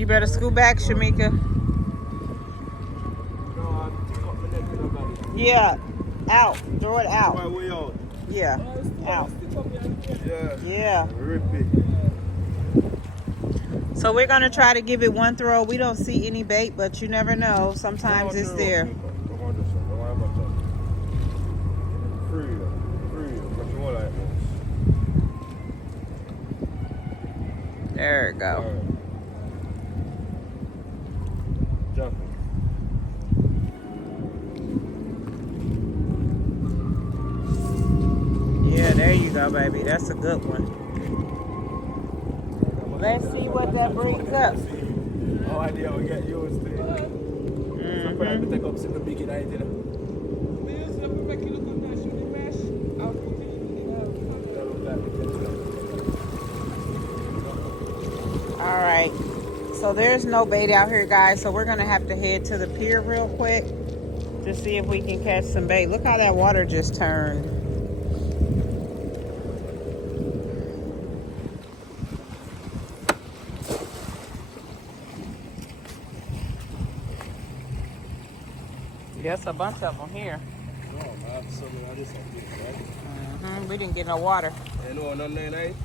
You better scoot back, Shamika. Yeah, out. Throw it out. Yeah, out. Yeah. So we're gonna try to give it one throw. We don't see any bait, but you never know. Sometimes it's there. There we go. Yeah, there you go, baby. That's a good one. Let's see what that brings up. No idea we get used to it. Surprised to take up some big idea. All right. So there's no bait out here, guys. So we're going to have to head to the pier real quick to see if we can catch some bait. Look how that water just turned. There's a bunch of them here. We didn't get no water.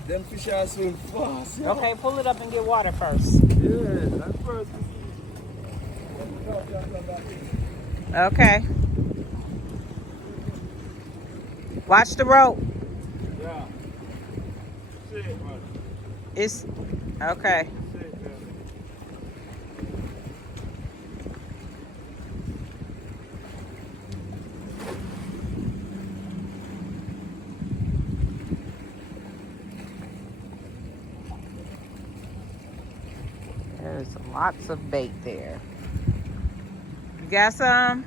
Them fish are swim fast. Okay, pull it up and get water first. Yeah, that's first. Okay. Watch the rope. Yeah. It's okay. There's lots of bait there. You got some?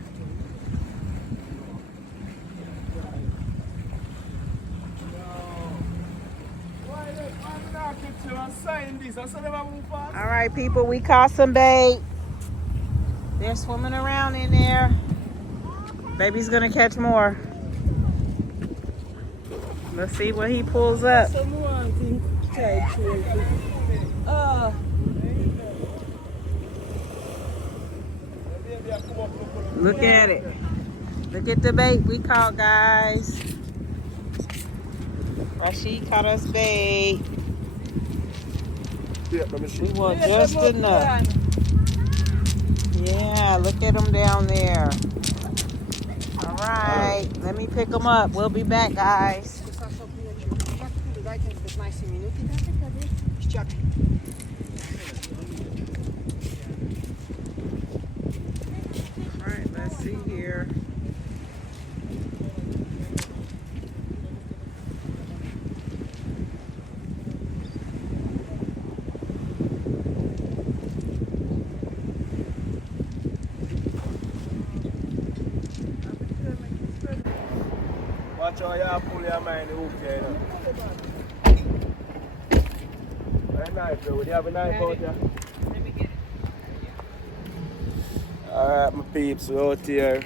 All right, people, we caught some bait. They're swimming around in there. Baby's gonna catch more. Let's see what he pulls up. Look at it. Look at the bait we caught, guys. Rashid caught us bait. We want just enough. Yeah, look at them down there. All right, let me pick them up. We'll be back, guys. All right, let's see here. Watch how you pull your mind hook there, you know. A knife, though. Would you have a knife out there? Let me get it. Alright, my peeps, we're out here.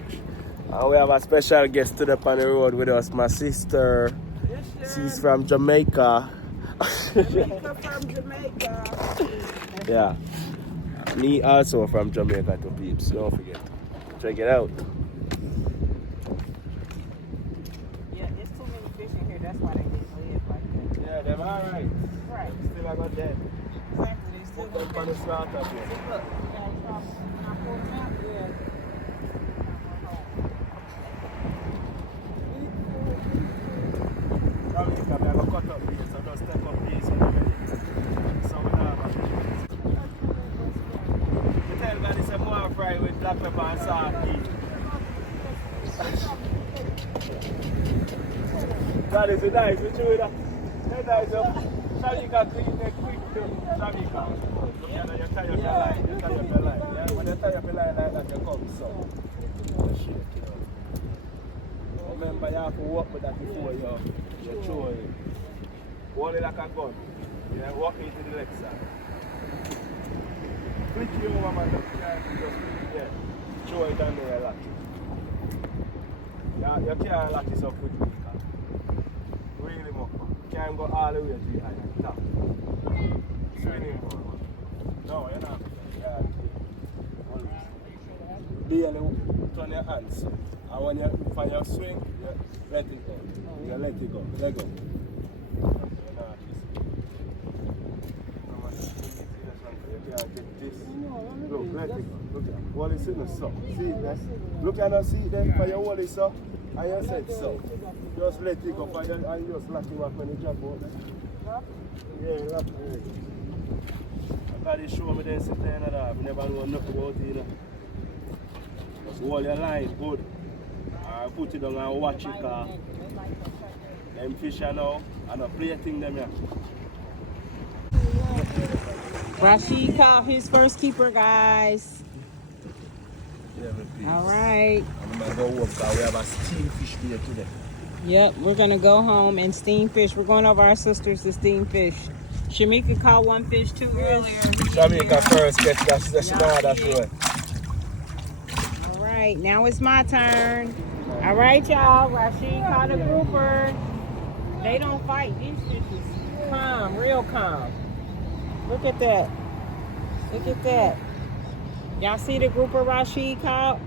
And we have a special guest today on the road with us, my sister. Yes, She's from Jamaica. Jamaica from Jamaica. Yeah. Me also from Jamaica to peeps, don't forget. Check it out. Yeah, there's too many fish in here. That's why they didn't live like that. Yeah, them alright. Right. Still I got dead. Exactly. They still Put them got on the that. start up here. See, look. Yeah, when I pull them out, yeah. Jamaica, I got cut up here, so just take up these on the minute. So we now have a you tell me it's a more fry with black pepper and salt. That is nice, you chew it up. Hey, nice up. Shamika clean it quick too. Shamika. You know, you tie up your line. You tie up your line. Yeah, when you tie up your line like that, you come so. Shit, you know. Remember, you have to work with that before you throw it. Hold it like a gun. You walk it to the next side. Flick you over, man. Just yeah. Throw it down there like that. You can't lock this up with me. Really, man. You can't go all the way to the top. Swing him, man. No, you're not. barely turn your hands. And when you find your swing, you let it go. You let it go. Let go. Look, let it go. Look at Wally in the sun. See that? Look at her, see that? For your Wally, sir. And you said so. Just let it go and just lock him up when you jump out there. Yeah, lock him. I got to show me then sit there and that. I never know nothing about it, you know. Just hold your line good. And put it down and watch it, car. Them fish are now, and I play a thing them here. Rashid caught his first keeper, guys. Yeah, all right. I'm going to go home because we have a steam fish here today. Yep, we're going to go home and steam fish. We're going over our sisters to steam fish. Shamika caught one fish too earlier. Shamika first catch that's right. All right, now it's my turn. All right, y'all. Rashid caught a grouper. They don't fight. These fish is calm, real calm. Look at that. Look at that. Y'all see the grouper Rashid caught?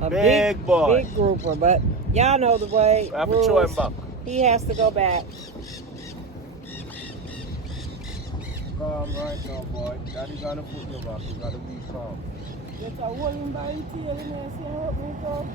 A big boy. Big grouper, but y'all know the way. I have to throw him back. He has to go back. Calm right now, boy. Daddy's gonna put you back. You gotta be calm. Get a hold him by the tail and then see how it go.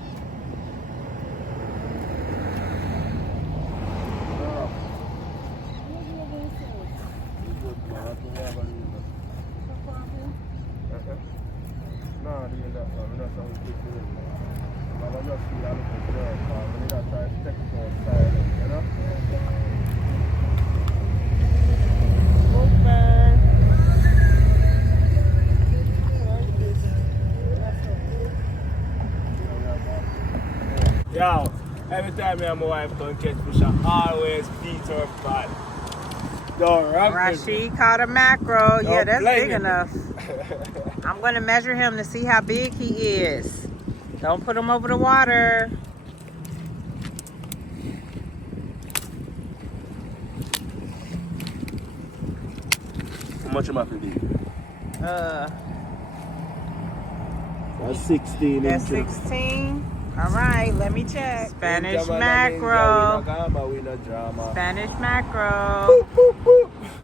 Yo, every time me and my wife don't catch fish, I always beat her bad. Yo, Rashid caught a mackerel. Yeah, that's big enough. enough. I'm going to measure him to see how big he is. Don't put him over the water. How much am I to be? That's 16 That's inches. 16. All right, let me check. Spanish mackerel. Spanish mackerel.